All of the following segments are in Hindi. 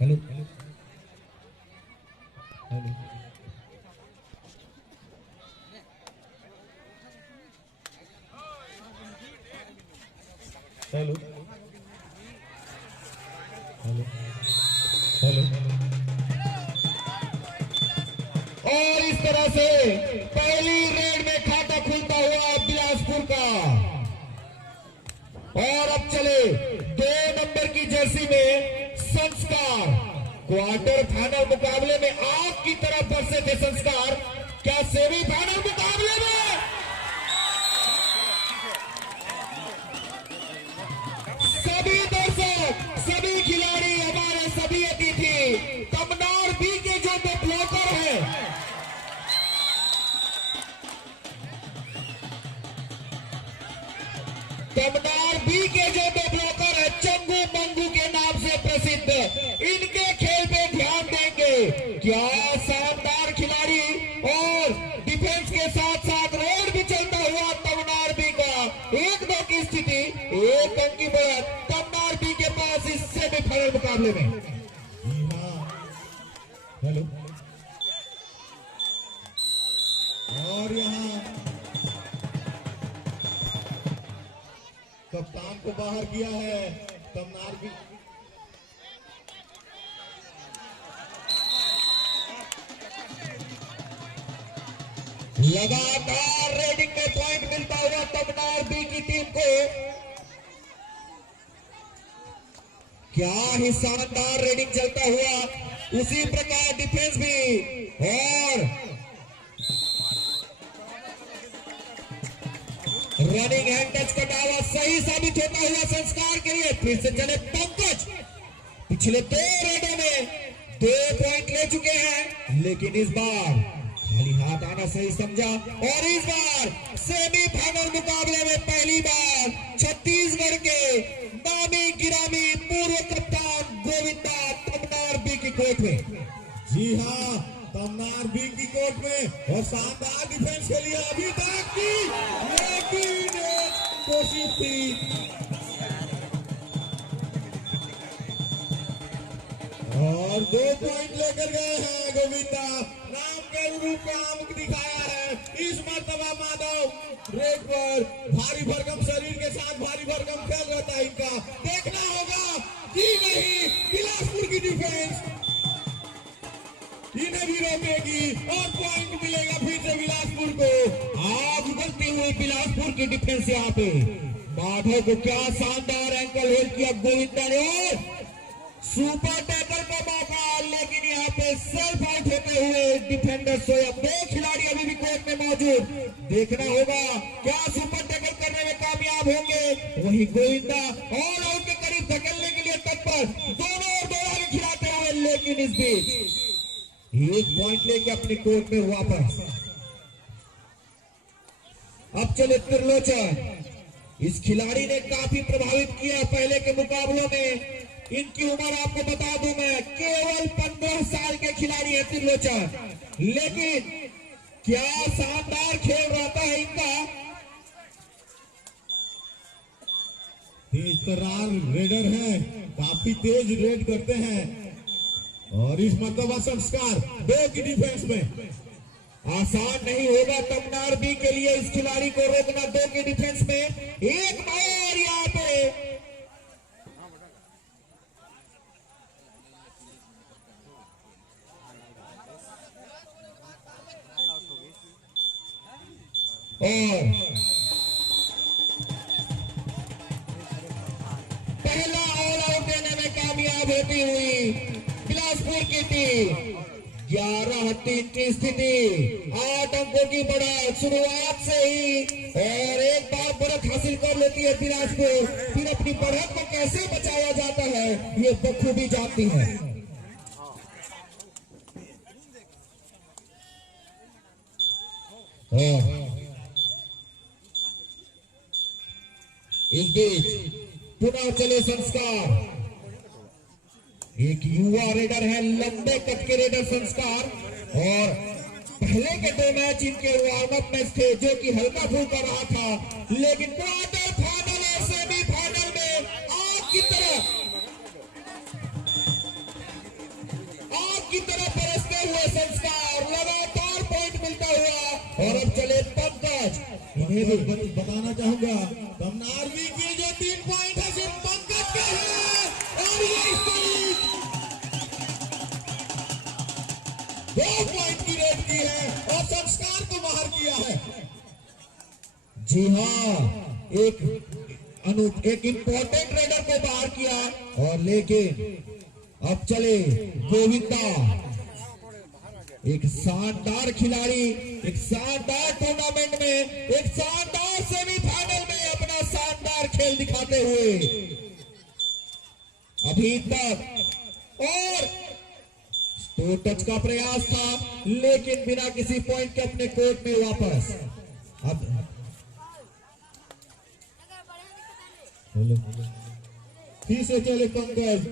Hello hello hello hello hello. और इस तरह से पहली रेड में खाता खुलता हुआ बिलासपुर का। और अब चले 2 नंबर की जर्सी में संस्कार। क्वार्टर फाइनल मुकाबले में आपकी तरफ बरसे थे संस्कार, क्या सेमीफाइनल मुकाबले में सभी दर्शक, सभी खिलाड़ी, हमारे सभी अतिथि, तमनार बी के जो दो ब्लॉकर हैं, तमनार बी के जो दो ब्लॉकर है चंगू मंगू के नाम से प्रसिद्ध, इनके खेल पे ध्यान देंगे। क्या शानदार खिलाड़ी और डिफेंस के साथ साथ रोड भी चलता हुआ तमनार बी का 1-2 की स्थिति, 1 अंक की बढ़त तमनार बी के पास इस सेमीफाइनल मुकाबले में। हेलो। और यहाँ कप्तान को बाहर किया है तमनार भी। लगातार रेडिंग में पॉइंट मिलता हुआ तमनार बी की टीम को। क्या ही शानदार रेडिंग चलता हुआ, उसी प्रकार डिफेंस भी। और रनिंग हैंड टच का दावा सही साबित होता हुआ संस्कार के लिए। फिर से चले पंकज, पिछले 2 रेडों में 2 पॉइंट ले चुके हैं, लेकिन इस बार खाली हाथ आना सही समझा। और इस बार सेमीफाइनल मुकाबले में पहली बार छत्तीसगढ़ के नामी गिरामी पूर्व कप्तान गोविंदा तमनार बी की कोर्ट में। जी हाँ, तमनार बी की कोर्ट में। और शानदार डिफेंस के लिए अभी तक की लेकिन कोशिश थी। और 2 पॉइंट लेकर गए हैं गोविंदा, नाम के रूप काम दिखाया है। इस मर्तबा माधव रेड पर भारी भरकम शरीर के साथ भारी भरकम खेल रहता है इनका। देखना होगा कि नहीं बिलासपुर की डिफेंस इन्हें भी रोकेगी और पॉइंट मिलेगा फिर से बिलासपुर को। आज उगलती हुई बिलासपुर की डिफेंस यहाँ पे माधव को क्या शानदार एंकल होल्ड किया गोविंदा ने। सुपर टैकल का मौका, लेकिन यहाँ पे सेल्फ आउट होते हुए डिफेंडर सोयब। 2 खिलाड़ी अभी भी कोर्ट में मौजूद। देखना होगा क्या सुपर टैकल करने में कामयाब होंगे। वही गोविंदा ऑल आउट के करीब धकेलने के लिए तत्पर, दोनों और दो आगे खिलाते हुए, लेकिन इस बीच 1 पॉइंट लेके अपने कोर्ट में वापस। अब चले त्रिलोचन। इस खिलाड़ी ने काफी प्रभावित किया पहले के मुकाबलों में। इनकी उम्र आपको बता दूं मैं, केवल 15 साल के खिलाड़ी है त्रिलोचन, लेकिन क्या शानदार खेल रहता है इनका। तेज तर्रार रेडर है, काफी तेज रेड करते हैं। और इस मर्तबा संस्कार 2 की डिफेंस में आसान नहीं होगा तमनार बी के लिए इस खिलाड़ी को रोकना। 2 की डिफेंस में एक बार यहाँ पे और पहला ऑल आउट देने में कामयाब होती हुई बिलासपुर की टीम। 11-3 की स्थिति, 8 अंकों की बढ़त शुरुआत से ही। और एक बार बढ़त हासिल कर लेती है बिलासपुर, फिर अपनी बढ़त को कैसे बचाया जाता है ये बखूबी जानती है। इस बीच पुनः चले संस्कार। एक युवा रेडर है, लंबे कट के रेडर संस्कार। और पहले के 2 मैच इनके वार्म अप मैच थे जो कि हल्का फुल्का रहा था, लेकिन क्वार्टर फाइनल और सेमीफाइनल में आग की तरह की तरह बरसते हुए संस्कार, लगातार पॉइंट मिलता हुआ। और अब चले पंकज, इन्हें भी बताना चाहूंगा कमनार भी के जो 3 पॉइंट है सिर्फ पंकज के हैं। और ये 2 पॉइंट की रेड की है और संस्कार को बाहर किया है। जी हाँ, एक इंपॉर्टेंट रेडर को बाहर किया। और लेकिन अब चले गोविंदा, एक शानदार खिलाड़ी, एक शानदार टूर्नामेंट में, एक शानदार सेमीफाइनल में अपना शानदार खेल दिखाते हुए अभी तक। और तो टच का प्रयास था लेकिन बिना किसी पॉइंट के अपने कोर्ट में वापस। अब फिर से चले पंकज,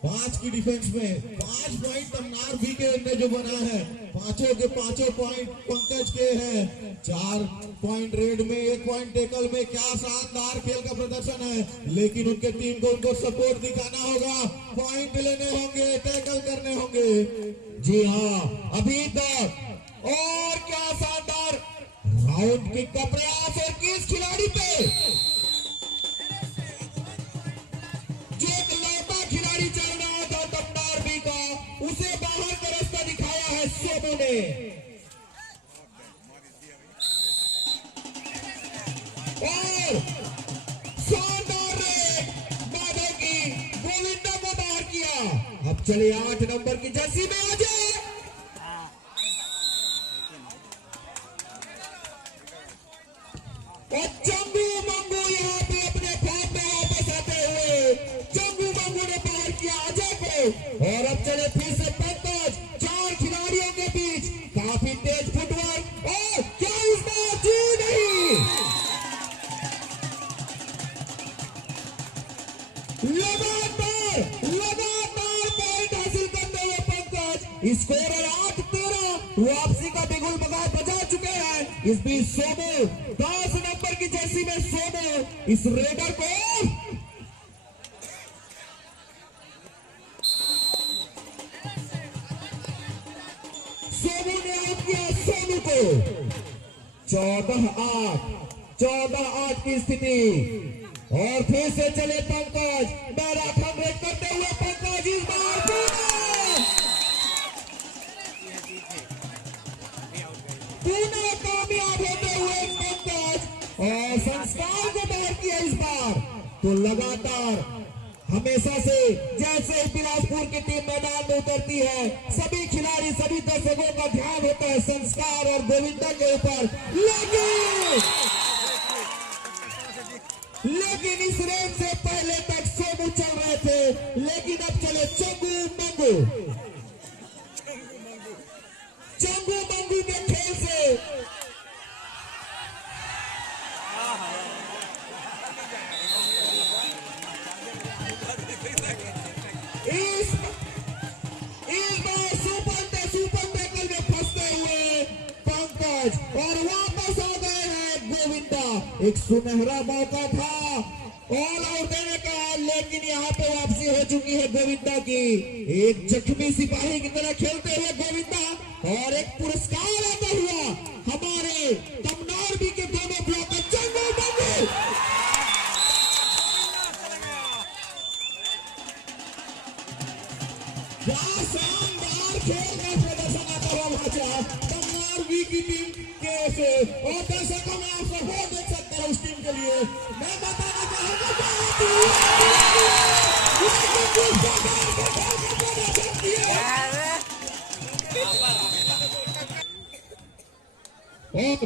5 की डिफेंस में 5 पॉइंट तमनार भी के ने जो बना है, पांचों के पांचों पॉइंट पंकज के हैं। 4 पॉइंट रेड में, 1 पॉइंट टेकल में। क्या शानदार खेल का प्रदर्शन है। लेकिन उनके टीम को उनको सपोर्ट दिखाना होगा, पॉइंट लेने होंगे, टैकल करने होंगे। जी हाँ, अभी तक और क्या शानदार राउंड किक का प्रयास। और किस खिलाड़ी पे जो एक लौटा खिलाड़ी चल रहा था तमनार बी का, उसे बाहर का रास्ता दिखाया है सोमो ने। और शानदार रेड माधव की, गोविंदा को बाहर किया। अब चलिए 8 नंबर की जर्सी में आ जाए। और चंगू मंगू यहाँ पे अपने फॉर्म में वापस आते हुए चंगू मंगू ने बाहर किया अजय को। और अब चले फिर से पंकज, 4 खिलाड़ियों के बीच काफी तेज फुटवर्क। और क्या इस बार जी नहीं, लगातार पॉइंट हासिल करते हुए पंकज स्कोर 8-13 वापसी का बिगुल बजा चुके हैं। इस बीच सोमो 10 नंबर की जर्सी में सोमो इस रेडर को सोमो ने आउट किया। सोमो को 14-8 की स्थिति। और फिर से चले पंकज, मैराथन रेड करते हुए पंकज इस बार पुनः कामयाब होते हुए पंकज और संस्कार को बाहर किया इस बार। तो लगातार हमेशा से जैसे बिलासपुर की टीम मैदान में उतरती है, सभी खिलाड़ी, सभी दर्शकों का ध्यान होता है संस्कार और गोविंदा के ऊपर। लेकिन इस रेस से पहले तक सोमू चल रहे थे, लेकिन अब चले चंगू मंगू। चंगू मंगू के खेल से इस बार सुपर टैकल में फंसते हुए पंकज और वापस आ गए हैं गोविंदा। एक सुनहरा मौका था ऑल आउट देने का, लेकिन यहाँ पे वापसी हो चुकी है गोविंदा की। एक जख्मी सिपाही की तरह खेलते हुए गोविंदा और एक पुरस्कार आता हुआ हमारे तमनार बी के दोनों ब्लॉक में चंगू मंगू। क्या शानदार खेल का प्रदर्शन आता हुआ भाचा तमनार बी की टीम के से। और दर्शकों में आप सपोर्ट देख सकते हैं उस टीम के लिए। मैं बताना चाहूंगा और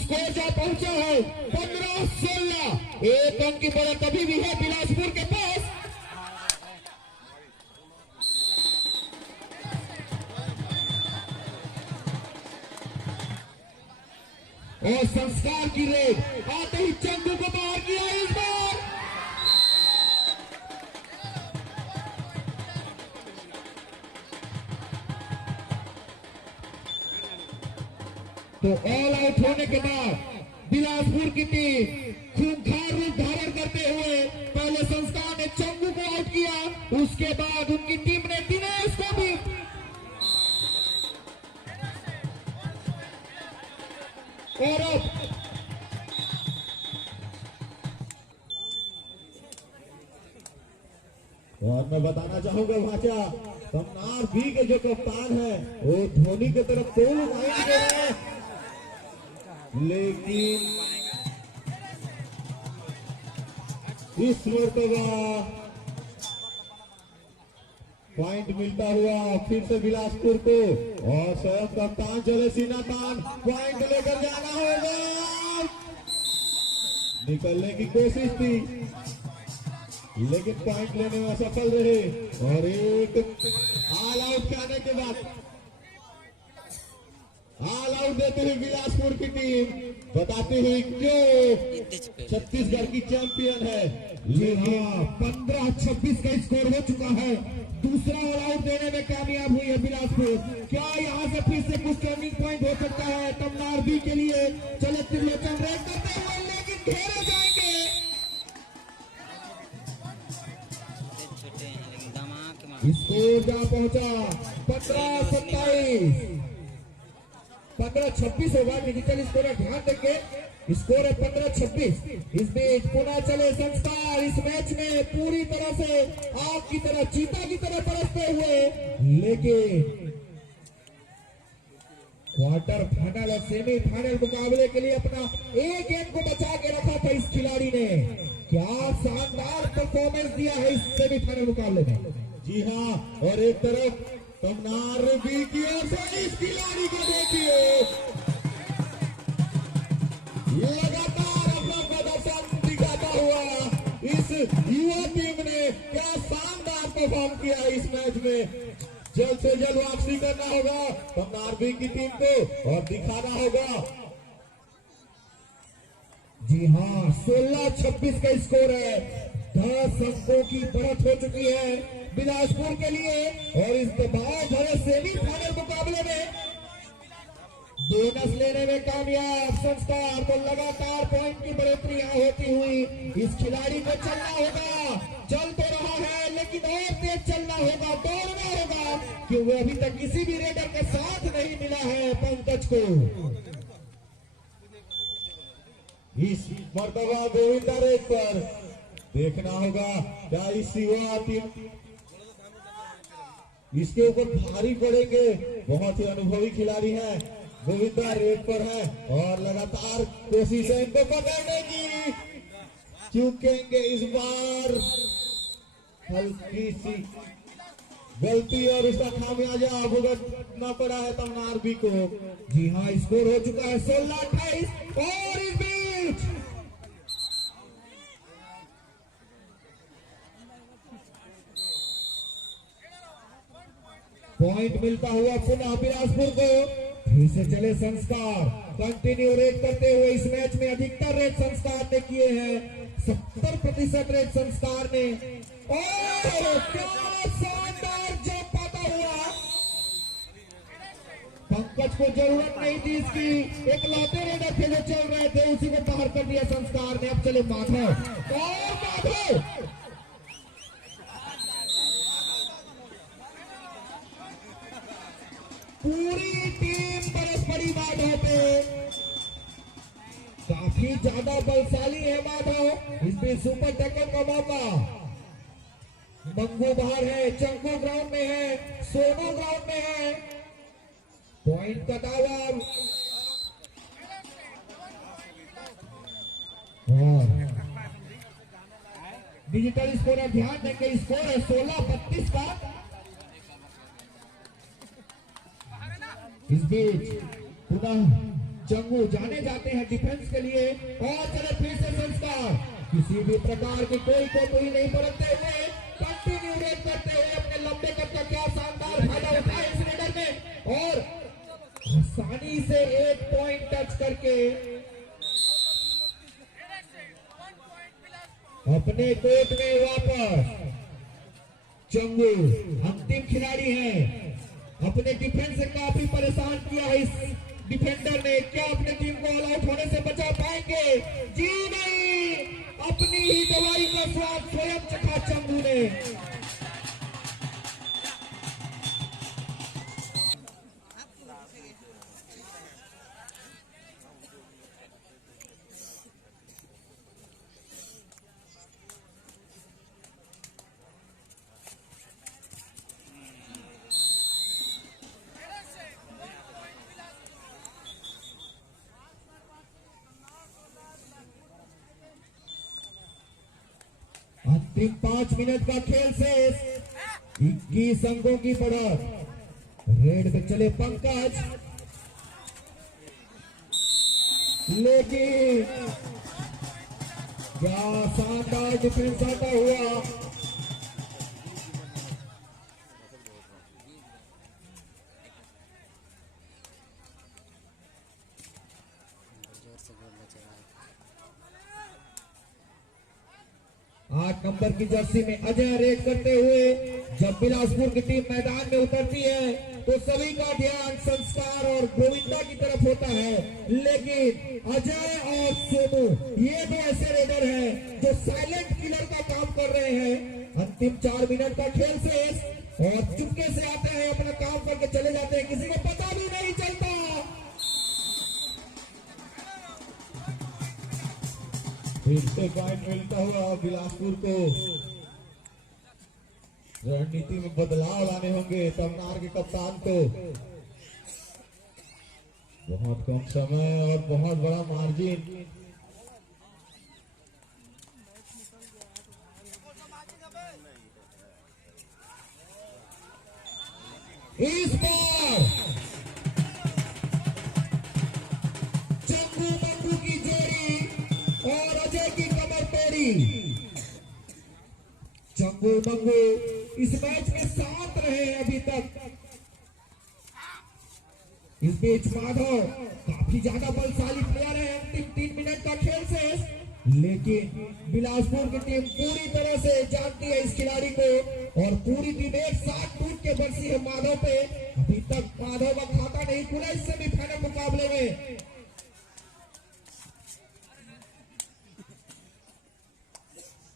स्कोर जो पहुंचा है 15-16, 1 अंक की बढ़त अभी भी है बिलासपुर के पास। और संस्कार की रेड आते ही चंदू को बाहर किया इस बार। तो ऑल आउट होने के बाद बिलासपुर की टीम खूंखार रूप धारण करते हुए पहले संस्कार ने चंगू को आउट किया, उसके बाद उनकी टीम ने दिनेश को भी और अब और मैं बताना चाहूंगा भाचा, कमनार बी के जो कप्तान है वो धोनी की तरफ गोल माइंड दे रहे हैं, लेकिन इस मरतबा पॉइंट मिलता हुआ फिर से बिलासपुर को, और स्वयं कप्तान चले सीना तान पॉइंट लेकर जाना होगा। निकलने की कोशिश थी लेकिन पॉइंट लेने में असफल रहे, और एक ऑल आउट के आने के बाद ऑल आउट देते हुए बिलासपुर की टीम बताते हुए क्यों छत्तीसगढ़ की चैंपियन है। जी हाँ, 15-26 का स्कोर हो चुका है, दूसरा ऑल आउट देने में कामयाब हुई है बिलासपुर। क्या यहाँ से फिर से कुछ टर्निंग पॉइंट हो सकता है तमनार बी के लिए? चले त्रिलोचन रेड करते हुए, लेकिन घेरे जाएंगे। स्कोर जहां पहुंचा 15-27, 15-26 होगा। डिजिटल स्कोर ध्यान देंगे, स्कोर है 15-26। इस बीच पुनः चले संस्कार इस मैच में पूरी तरह से आग की तरह, चीता की तरह बरसते हुए, लेकिन क्वार्टर फाइनल और सेमीफाइनल मुकाबले के लिए अपना एक गेंद को बचा के रखा था इस खिलाड़ी ने। क्या शानदार परफॉर्मेंस दिया है इस सेमीफाइनल मुकाबले में। जी हाँ, और एक तरफ कमनार बी की ओर से इस खिलाड़ी को देखिए, लगातार अपना प्रदर्शन दिखाता हुआ इस युवा टीम ने क्या शानदार परफॉर्म किया इस मैच में। जल्द से जल्द वापसी करना होगा कमनार बी की टीम को और दिखाना होगा। जी हाँ, 16-26 का स्कोर है, 10 अंकों की बढ़त हो चुकी है बिलासपुर के लिए, और इस दबाव भरे सेमीफाइनल मुकाबले में बोनस लेने में कामयाब संस्कार। तो लगातार पॉइंट की बढ़ोतरी यहाँ होती हुई इस खिलाड़ी को चलना होगा, चल तो रहा है लेकिन और तेज चलना होगा, दौड़ना होगा, क्योंकि अभी तक किसी भी रेडर के साथ नहीं मिला है पंकज को। इस मर्तबा गोविंदा रेड पर देखना होगा क्या इस युवा टीम इसके ऊपर भारी पड़ेंगे। बहुत ही अनुभवी खिलाड़ी है, गोविंदा रेड पर है और लगातार कोशिश है इनको पकड़ने की, चूकेंगे इस बार। हल्की सी गलती और उसका खामियाजा भुगतना पड़ा है तमनार बी को। जी हाँ, स्कोर हो चुका है 16-28, और इस बीच पॉइंट मिलता हुआ पुनः बिलासपुर को। फिर से चले संस्कार, कंटिन्यू रेड करते हुए इस मैच में अधिकतर रेड संस्कार ने किए हैं, 70% रेड संस्कार ने। क्या शानदार जंप पाता हुआ, पंकज को जरूरत नहीं थी इसकी, एक लौटे रेडर थे जो चल रहे थे, उसी को बाहर कर दिया संस्कार ने। अब चले माधव, और माधव पूरी टीम परस्परी माधव पे, काफी ज्यादा बलशाली है माधव। इस बीच सुपर टक्कर का मौका, मंगू बाहर है, चंको ग्राउंड में है, सोनो ग्राउंड में है, पॉइंट का दावा। डिजिटल स्कोर ध्यान देंगे, स्कोर है 16-32 का। इस बीच पुनः चंगू जाने जाते हैं डिफेंस के लिए, और चले फिर से संस्कार किसी भी प्रकार की कोई कोई नहीं बरतते हुए कंटिन्यू रेड करते हुए अपने लंबे कद का क्या शानदार फायदा उठाया इस रेडर ने, और आसानी से एक पॉइंट टच करके अपने कोर्ट में वापस। चंगू अंतिम खिलाड़ी है, अपने डिफेंस से काफी परेशान किया है इस डिफेंडर ने। क्या अपने टीम को ऑल आउट होने से बचा पाएंगे? जी नहीं, अपनी ही दवाई का स्वाद स्वयं चखा चंगू ने। अंतिम 5 मिनट का खेल शेष, 21 अंकों की बढ़त। रेड पे चले पंकज, लेकिन क्या शानदार डिफेंस आता हुआ। आठ नंबर की जर्सी में अजय रेड करते हुए जब बिलासपुर की टीम मैदान में उतरती है तो सभी का ध्यान संस्कार और गोविंदा की तरफ होता है, लेकिन अजय और सोनू ये दो ऐसे रेडर हैं जो साइलेंट किलर का काम कर रहे हैं। अंतिम 4 मिनट का खेल शेष और चुपके से आते हैं, अपना काम करके चले जाते हैं, किसी को पता भी नहीं चलता। फिर से पॉइंट मिलता हुआ बिलासपुर को। रणनीति में बदलाव लाने होंगे तमनार के कप्तान को। बहुत कम समय और बहुत बड़ा मार्जिन। इस बार चंगू मंगू की जोड़ी और अजय की कमर तोड़ी। चंगू मंगू इस मैच में शांत रहे अभी तक। इस बीच माधव काफी ज्यादा बलशाली प्लेयर है। अंतिम 3 मिनट का खेल शेष, लेकिन बिलासपुर की टीम पूरी तरह से जानती है इस खिलाड़ी को और पूरी टीम एक साथ टूट के बरसी है माधव पे। अभी तक माधव का खाता नहीं खुला इस सेमीफाइनल मुकाबले में।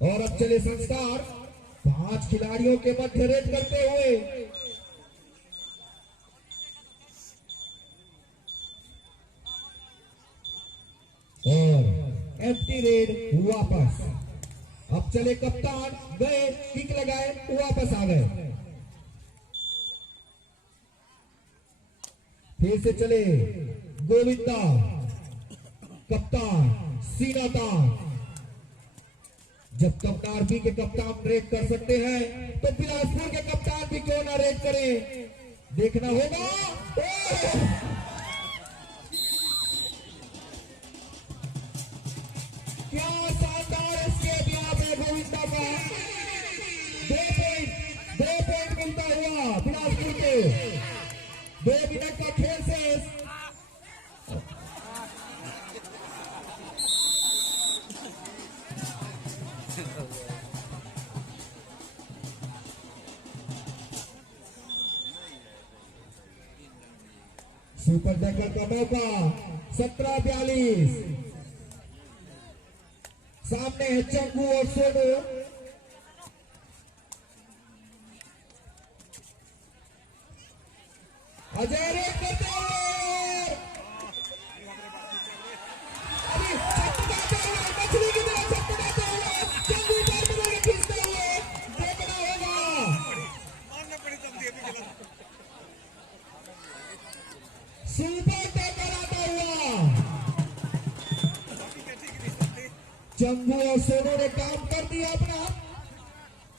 और अब चले संस्कार 5 खिलाड़ियों के मध्य रेड करते हुए। और एम्प्टी रेड वापस। अब चले कप्तान, गए किक लगाए, वापस आ गए। फिर से चले गोविंदा, कप्तान सीनातान। जब कप्तान भी के कप्तान रेड कर सकते हैं तो बिलासपुर के कप्तान भी क्यों ना रेड करें, देखना होगा। क्या शानदार स्केप यहाँ पे गोविंदा का। 2 पॉइंट मिलता हुआ बिलासपुर के। 2 मिनट का खेल शेष। सुपर टैकल का मौका। 17-42 सामने है चंगू और सोनू। अजय रेड करते हुए अभी छटपटाते हुए मछली की तरह छटपटाते हुए चंगू पर बदल खींचते हुए देखना होगा। सुपर टैकल आता हुआ। चंगू और सोनू ने काम कर दिया अपना।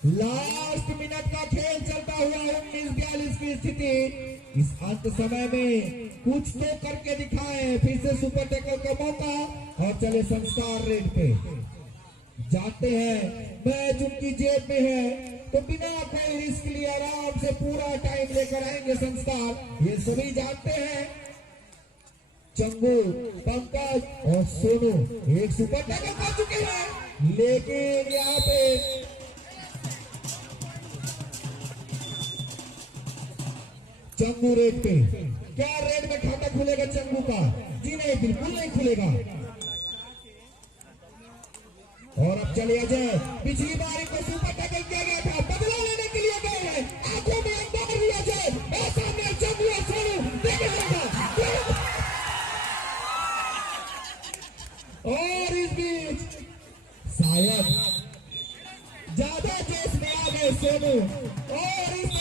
लास्ट मिनट का खेल चलता हुआ 19-42 की स्थिति। इस अंत समय में कुछ तो करके दिखाए। फिर से सुपर टैकल का मौका और चले संस्कार रेड पे। जानते हैं मैच उनकी जेब में है तो बिना कोई रिस्क लिए आराम से पूरा टाइम लेकर आएंगे संस्कार, ये सभी जानते हैं। चंगू, पंकज और सोनू एक सुपर टैकल कर चुके हैं, लेकिन यहाँ पे चंगू रेड पे। क्या रेड में खाता खुलेगा चंगू का? जी नहीं, बिल्कुल नहीं खुलेगा। और अब चले अजय। पिछली बार इनको सुपर टैकल किया गया था, बदला लेने के लिए गए हैं। आंखों में अंदर भी अजय और सामने चंगू और सोनू देखेगा। और इस बीच शायद ज्यादा जोश में आ गए सोनू और इस